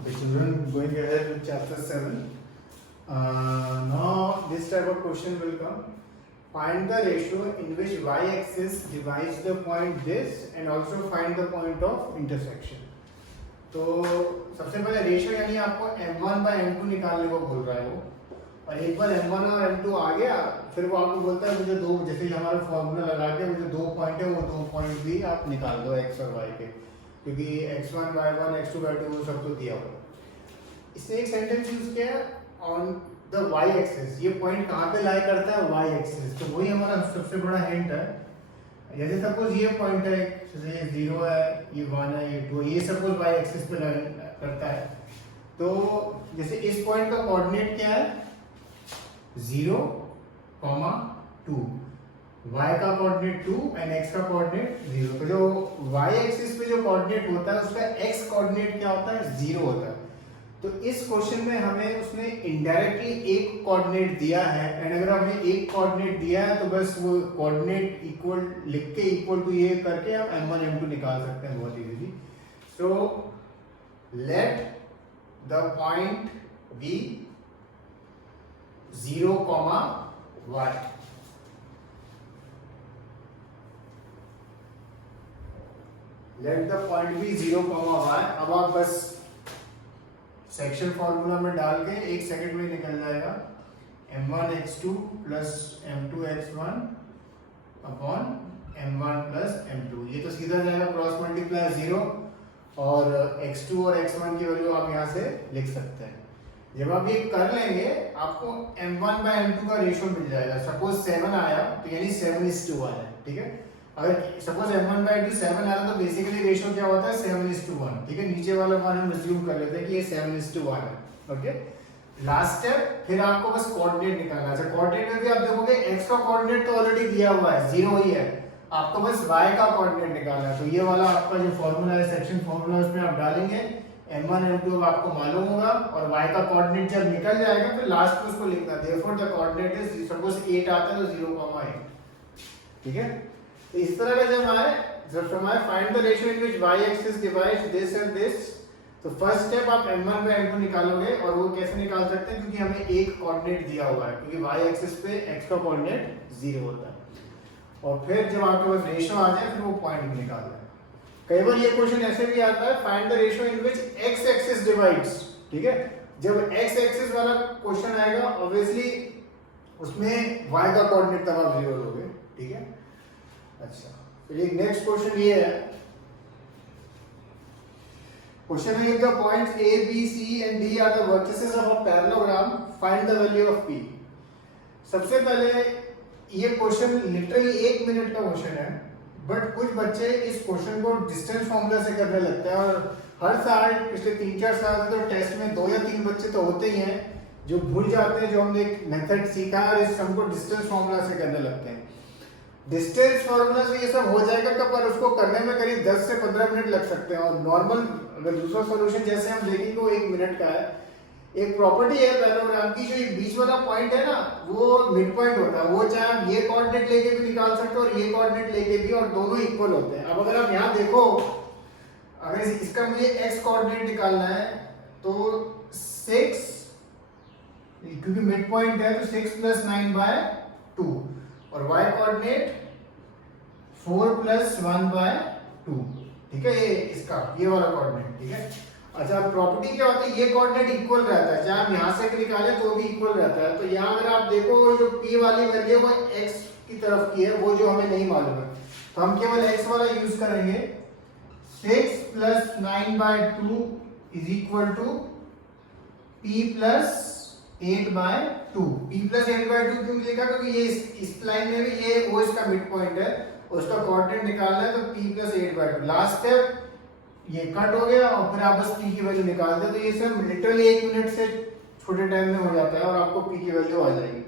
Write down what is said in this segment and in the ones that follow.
The children going ahead with chapter 7. Now this type of question will come. Find the ratio in which y-axis divides the point this and also find the point of intersection. तो सबसे पहले ratio यानी आपको m1 by m2 निकालने को बोल रहा है वो, और एक बार m1 और m2 आ गया फिर वो आपको बोलता है मुझे दो, जैसे हमारा फॉर्मूला लगा के मुझे दो पॉइंट है, वो दो पॉइंट भी आप निकाल दो x और y के, क्योंकि x1 y1 x2 y2 वो सब तो दिया हुआ। इसने एक सेंटेंस यूज किया ऑन द y एक्सिस, ये पॉइंट कहाँ पे लाई करता है y एक्सिस, तो वही हमारा सबसे बड़ा हिंट है। जैसे सपोज ये पॉइंट है, ये 0 है, ये 1 है, ये 2, ये सपोज y एक्सिस पे लाई करता है, तो जैसे इस पॉइंट का कोऑर्डिनेट क्या है 0, 2, y का कोऑर्डिनेट 2 एंड x का कोऑर्डिनेट 0। तो जो y एक्सिस पे जो कोऑर्डिनेट होता है उसका x कोऑर्डिनेट क्या होता है 0 होता है। तो इस क्वेश्चन में हमें उसने इनडायरेक्टली एक कोऑर्डिनेट दिया है, एंड अगर हमें एक कोऑर्डिनेट दिया है तो बस वो कोऑर्डिनेट इक्वल लिख के इक्वल टू ये करके हम m1 m2 निकाल सकते हैं बहुत easily. So let the point be 0, y। Let the point be 0, y। अब आप बस सेक्शन फॉर्मूला में डाल के 1 सेकंड में निकल जाएगा m1 x2 plus m2 x1 upon m1 plus m2। ये तो सीधा जाएगा क्रॉस मल्टीप्लाई 0, और x2 और x1 की वैल्यू आप यहाँ से लिख सकते हैं। जब आप ये कर लेंगे आपको m1 by m2 का रेशियो मिल जाएगा। सपोज 7 आया तो यानी 7:1 है, ठीक है। अगर सपोज m1 by 2 7 आ रहा तो बेसिकली रेशियो क्या होता है 7:1, ठीक है। नीचे वाला मान हम अज्यूम कर लेते हैं कि ये 7:1 है, ओके। लास्ट स्टेप, फिर आपको बस कोऑर्डिनेट निकालना है। कोऑर्डिनेट में भी आप देखोगे x का कोऑर्डिनेट तो ऑलरेडी दिया हुआ है 0 ही है, आपको बस y का कोऑर्डिनेट निकालना है। तो ये वाला आपका जो फॉर्मूला है सेक्शन फॉर्मूला, उसमें आप डालेंगे m1 m2 आपको मालूम होगा, और y का कोऑर्डिनेट जब निकल जाएगा फिर लास्ट में उसको लिखना, therefore the coordinate is suppose 8 आता है तो 0, 8, ठीक है। तो इस तरह का जब हमारे find the ratio in which y axis divides this and this, तो फर्स्ट स्टेप आप m1 by m2 निकालोगे, और वो कैसे निकाल सकते हैं क्योंकि हमें एक कोऑर्डिनेट दिया हुआ है, क्योंकि y एक्सिस पे x का कोऑर्डिनेट 0 होता है। और फिर जब आपके पास रेशियो आ जाए फिर वो पॉइंट निकालना है। कई बार ये क्वेश्चन ऐसे भी आता है find the ratio in which x axis divides, ठीक है। जब x एक्सिस वाला क्वेश्चन आएगा ऑब्वियसली उसमें y का कोऑर्डिनेट तब आप 0 लोगे, ठीक है। अच्छा, फिर एक नेक्स्ट क्वेश्चन ये है। क्वेश्चन है the points a b c and d are the vertices of a parallelogram, find the value of p। सबसे पहले ये क्वेश्चन लिटरली 1 मिनट का क्वेश्चन है, बट कुछ बच्चे इस क्वेश्चन को डिस्टेंस फॉर्मूला से करने लगते हैं, और हर साल पिछले 3-4 साल से तो टेस्ट में 2 या 3 बच्चे तो होते ही हैं जो भूल जाते हैं जो हमने एक मेथड सीखा है, और इस सम को डिस्टेंस फॉर्मूला से करने लगते हैं। डिस्टेंस फॉर्मूला से ये सब हो जाएगा कब, पर उसको करने में करीब 10 से 15 मिनट लग सकते हैं, और नॉर्मल अगर दूसरा सॉल्यूशन जैसे हम देखेंगे वो 1 मिनट का है। एक प्रॉपर्टी है पैरेललोग्राम की, जो ये बीच वाला पॉइंट है ना वो मिड पॉइंट होता है, वो चाहे आप ये कोऑर्डिनेट लेके भी निकाल सकते हो और ये कोऑर्डिनेट लेके भी, और दोनों इक्वल होते हैं। अब अगर आप यहाँ देखो, अगर इसका मुझे x कोऑर्डिनेट निकालना है तो 6, क्योंकि मिड पॉइंट है तो 6 + 9 by 2, और y कोऑर्डिनेट 4 + 1 by 2, ठीक है। ये इसका ये वाला कोऑर्डिनेट, ठीक है। अच्छा, प्रॉपर्टी क्या होती है, ये कोऑर्डिनेट इक्वल रहता है, चाहे हम यहाँ से भी निकालें तो भी इक्वल रहता है। तो यहाँ अगर आप देखो जो p वाली वैल्यू वो x की तरफ की है, वो जो हमें नहीं मालूम है, तो हम केवल x वाला यूज करेंगे। 6 + 9 by 2 = p + 8 by 2। p + 8 by 2 क्यों लिखा, क्योंकि ये इस लाइन में भी ये वो इसका मिड पॉइंट है, उसका कोऑर्डिनेट निकालना है, तो p + 8 by 2। लास्ट स्टेप ये कट हो गया, और फिर आप बस p की वैल्यू निकाल दे, तो ये सब लिटरली 1 मिनट से छोटे टाइम में हो जाता है, और आपको p की वैल्यू आ जाएगी।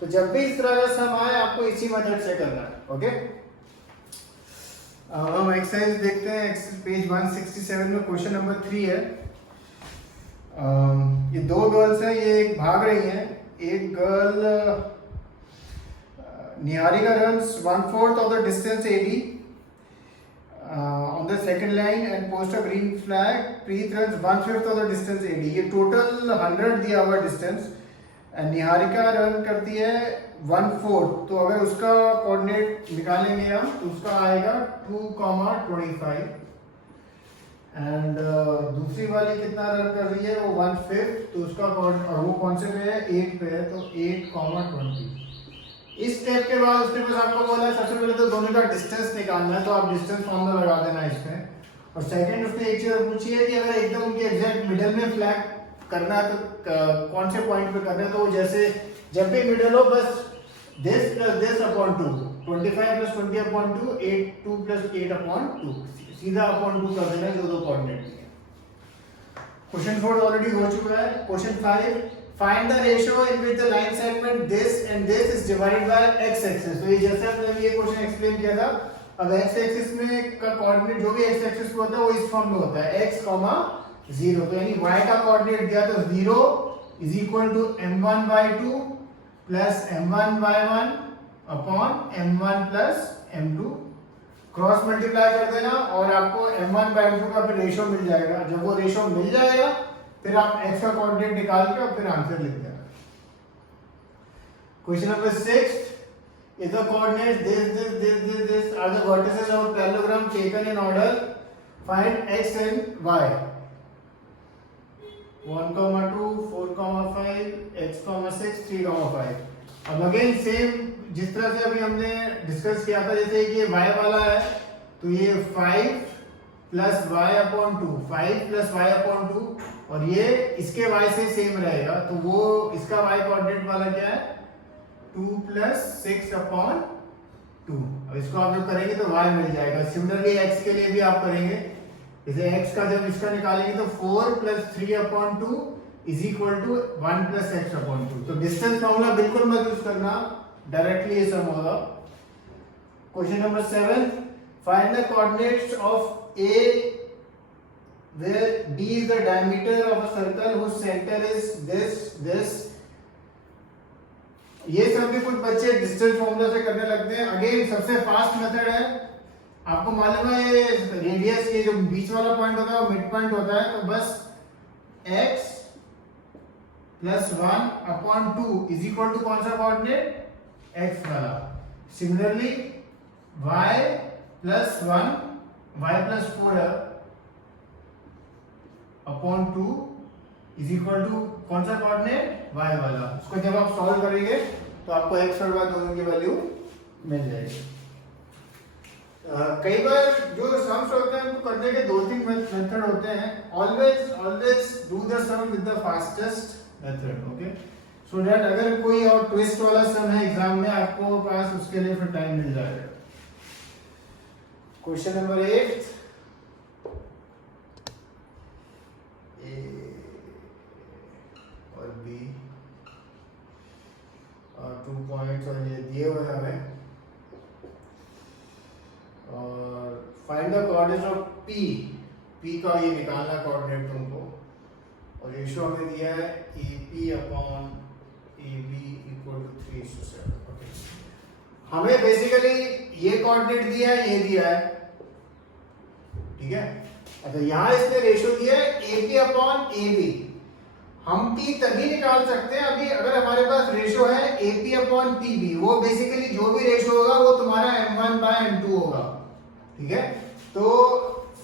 तो जब भी इस तरह का सम आए आपको इसी मेथड से करना है, ओके। हम एक्सरसाइज देखते हैं, एक्सरसाइज पेज 167 में क्वेश्चन नंबर 3 है। ये 2 गर्ल्स हैं, ये एक भाग रही हैं। एक girl Niharika runs 1/4 of the distance AD on the second line and post a green flag. Preet runs 1/5 of the distance AD. ये total 100 दिया हुआ distance. निहारिका रन करती है 1/4. तो अगर उसका कोऑर्डिनेट निकालेंगे हम तो उसका आएगा 2,25. एंड दूसरी वाली कितना रन कर रही है, वो 1/5. तो उसका और वो कौन से पे है, 8 पे है, तो 8,20. इस स्टेप के बाद उसने बस आपको बोला सबसे पहले तो दोनों का डिस्टेंस निकालना है, तो आप डिस्टेंस फॉर्मूला लगा देना इसमें. और सेकंड उसने एक चीज पूछी है कि अगर एकदम उनके एग्जैक्ट मिडिल में फ्लैग करना है तो कौन से पॉइंट पे करना है. तो जैसे जब भी मिडिल हो बस this plus this upon 2, 25 plus 20 upon 2, 2 plus 8 upon 2, सीधा अपॉन 2 कर देना जो दो कोऑर्डिनेट दिए. क्वेश्चन 4 ऑलरेडी हो चुका है. Question 5, find the ratio in which the line segment this and this is divided by x axis. तो ये जैसे हमने ये क्वेश्चन एक्सप्लेन किया था, अब x एक्सिस में का कोऑर्डिनेट जो भी x एक्सिस होता है वो इस फॉर्म में होता है x, 0. तो यानी y का कोऑर्डिनेट दिया तो 0 is equal to m1/2 plus m1/1 upon m1 plus m2. Cross multiply कर देना और आपको m1/m2 का फिर रेशियो मिल जाएगा. जब वो रेशियो मिल जाएगा फिर आप x का कोऑर्डिनेट निकाल के और फिर आंसर लिख देना. Question number 6, if the coordinates this are the vertices of a parallelogram taken in order, find x and y. 1,2, 4,5, x, 6, 3,5. अब अगेन सेम जिस तरह से अभी हमने डिस्कस किया था, जैसे कि ये y वाला है तो ये 5 plus Y upon 2, 5 plus Y upon 2, और ये इसके y से सेम रहेगा. तो वो इसका y कोऑर्डिनेट वाला क्या है, 2 प्लस 6 अपॉन 2. अब इसको आप जब करेंगे तो y मिल जाएगा. सिमिलरली x के लिए भी आप करेंगे, जैसे x का जब इसका निकालेंगे तो 4 plus 3 upon 2 is equal to 1 plus x upon 2. तो डिस्टेंस फॉर्मूला बिल्कुल मत यूज करना, डायरेक्टली ये सम होगा. Question number 7, find the coordinates of A where D is the diameter of a circle whose center is this. ये सब भी कुछ बच्चे डिस्टेंस फॉर्मूला से करने लगते हैं. अगेन सबसे फास्ट मेथड है, आपको मालूम है ये रेडियस के जो बीच वाला पॉइंट होता है वो मिड पॉइंट होता है. तो बस x plus 1 upon 2 is equal to कौन सा कोऑर्डिनेट, x वाला. Similarly y plus 1, y plus 4 upon 2 is equal to कौन सा कोऑर्डिनेट, y वाला. उसको जब आप सॉल्व करेंगे तो आपको x और y दोनों की वैल्यू मिल जाएगी. कई बार जो सम्स होते हैं उनको करने के 2-3 मेथड होते हैं. Always do the sum with the fastest method, okay, so that अगर कोई और ट्विस्ट वाला सम है एग्जाम में आपको पास उसके लिए फिर टाइम मिल जाएगा. क्वेश्चन नंबर 8, A और B और 2 पॉइंट्स और ये दिए हुए हैं हमें. और find the coordinates of P का ये निकालना कोऑर्डिनेट तुमको. और रेशियो हमें दिया है AP upon AB equal to 3:7. Okay, हमें बेसिकली ये कोऑर्डिनेट दिया है, ये दिया है, ठीक है. अच्छा, यहाँ इसने रेशियो दिया है AP अपॉन AB. हम P तभी निकाल सकते हैं अभी अगर हमारे पास रेशियो है AP अपॉन PB. वो बेसिकली जो भी रेशियो होगा वो तुम्हारा M1/M2 होगा, ठीक है. तो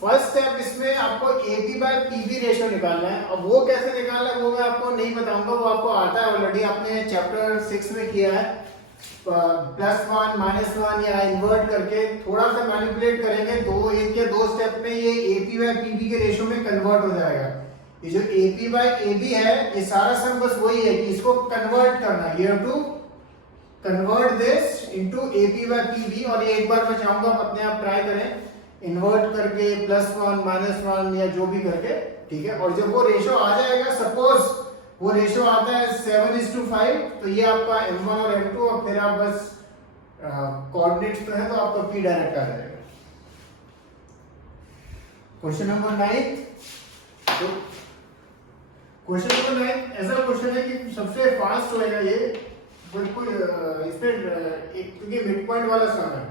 फर्स्ट स्टेप इसमें आपको AP बाय PB रेशियो निकालना है. अब वो कैसे निकालना है वो मैं आपको नहीं बताऊंगा, वो आपको आता है ऑलरेडी, आपने चैप्टर 6 में किया है. +1 -1 या इन्वर्ट करके थोड़ा सा मैनिपुलेट करेंगे, एक या दो स्टेप में ये AP बाय PB के रेशियो में कन्वर्ट हो जाएगा. ये जो AP बाय AB है ये सारा सम बस वही है कि इसको कन्वर्ट करना. You have to convert this into AP by PB. और ये एक बार मैं चाहूंगा आप अपने आप ट्राई करें, इन्वर्ट करके +1 -1 या जो भी करके, ठीक है. और जब वो रेशियो आ जाएगा, सपोज वो रेशियो आता है 7:5, तो ये आपका M1 और M2, और फिर आप बस कोऑर्डिनेट्स पे है तो आपका P डायरेक्ट आ जाएगा. क्वेश्चन नंबर 9, तो क्वेश्चन नंबर 9 ऐसा क्वेश्चन है कि सबसे फास्ट होएगा ये बिल्कुल. इसमें क्योंकि मिड पॉइंट वाला सम है,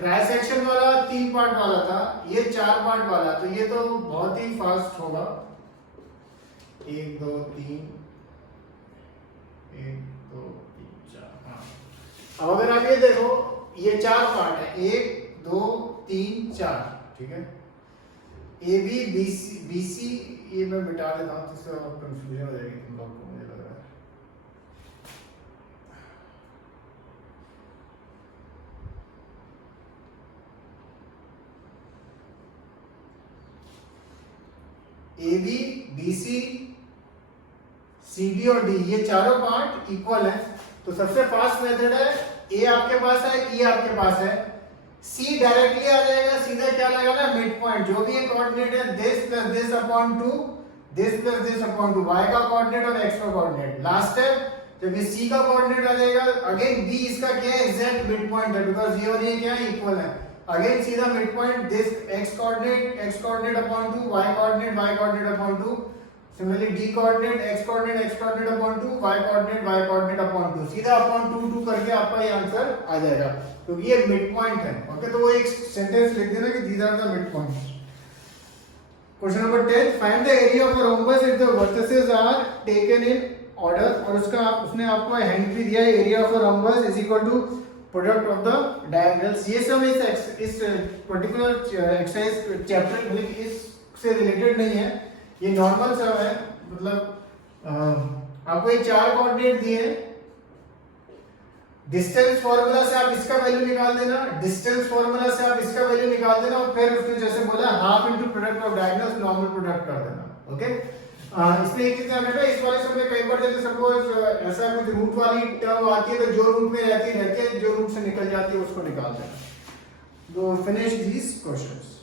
ट्राइसेक्शन वाला 3 पार्ट वाला था, ये 4 पार्ट वाला, तो ये तो बहुत ही फास्ट होगा। 1 2 3 1 2 3 4। हाँ, अब अगर आप ये देखो, ये 4 पार्ट है, 1 2 3 4, ठीक है। ए बी बी सी ये मैं मिटा देता हूँ, जिससे कंफ्यूजन हो जाएगी तुम लोग को, मुझे लग रहा है। A B B C D और डी, ये चारों पार्ट इक्वल है। तो सबसे फास्ट मेथड है, ए आपके पास है, ई आपके पास है, सी डायरेक्टली आ जाएगा, सीधा क्या लगेगा, मिड पॉइंट, जो भी कोऑर्डिनेट है, this plus this upon 2, this plus this upon 2, y का कोऑर्डिनेट और x का कोऑर्डिनेट। लास्ट है जब ये c का कोऑर्डिनेट आ जाएगा, अगेन b इसका क्या है, एग्जैक्ट मिड पॉइंट है, बिकॉज़ ये और ये क्या है, इक्वल है। अगेन सीधा mid point, this x coordinate upon 2, y coordinate upon 2, similarly d coordinate x coordinate upon 2, y coordinate upon 2, सीधा अपॉन 2 2 करके आपका ये आंसर आ जाएगा, क्योंकि ये मिड पॉइंट है। ओके, तो वो एक सेंटेंस लिख देना कि these are the mid points. Question number 10, find the area of a rhombus if the vertices are taken in order, और उसने आपको हिंट भी दिया है, area of a rhombus is equal to product of the diagonals. ये सब इस particular exercise chapter में इससे रिलेटेड नहीं है, ये नॉर्मल सब है। मतलब आपको ये 4 कोऑर्डिनेट दिए हैं, डिस्टेंस फार्मूला से आप इसका वैल्यू निकाल देना, डिस्टेंस फार्मूला से आप इसका वैल्यू निकाल देना, और फिर उसने जैसे बोला half into product of diagonals, normal product कर देना। ओके, इसमें एक चीज ध्यान रखना, इस वाले समय कई बार जैसे सपोज ऐसा कुछ रूट वाली टर्म आती है, तो जो रूट में रहती है, जो रूट से निकल जाती है उसको निकाल देना। तो फिनिश दीस क्वेश्चंस।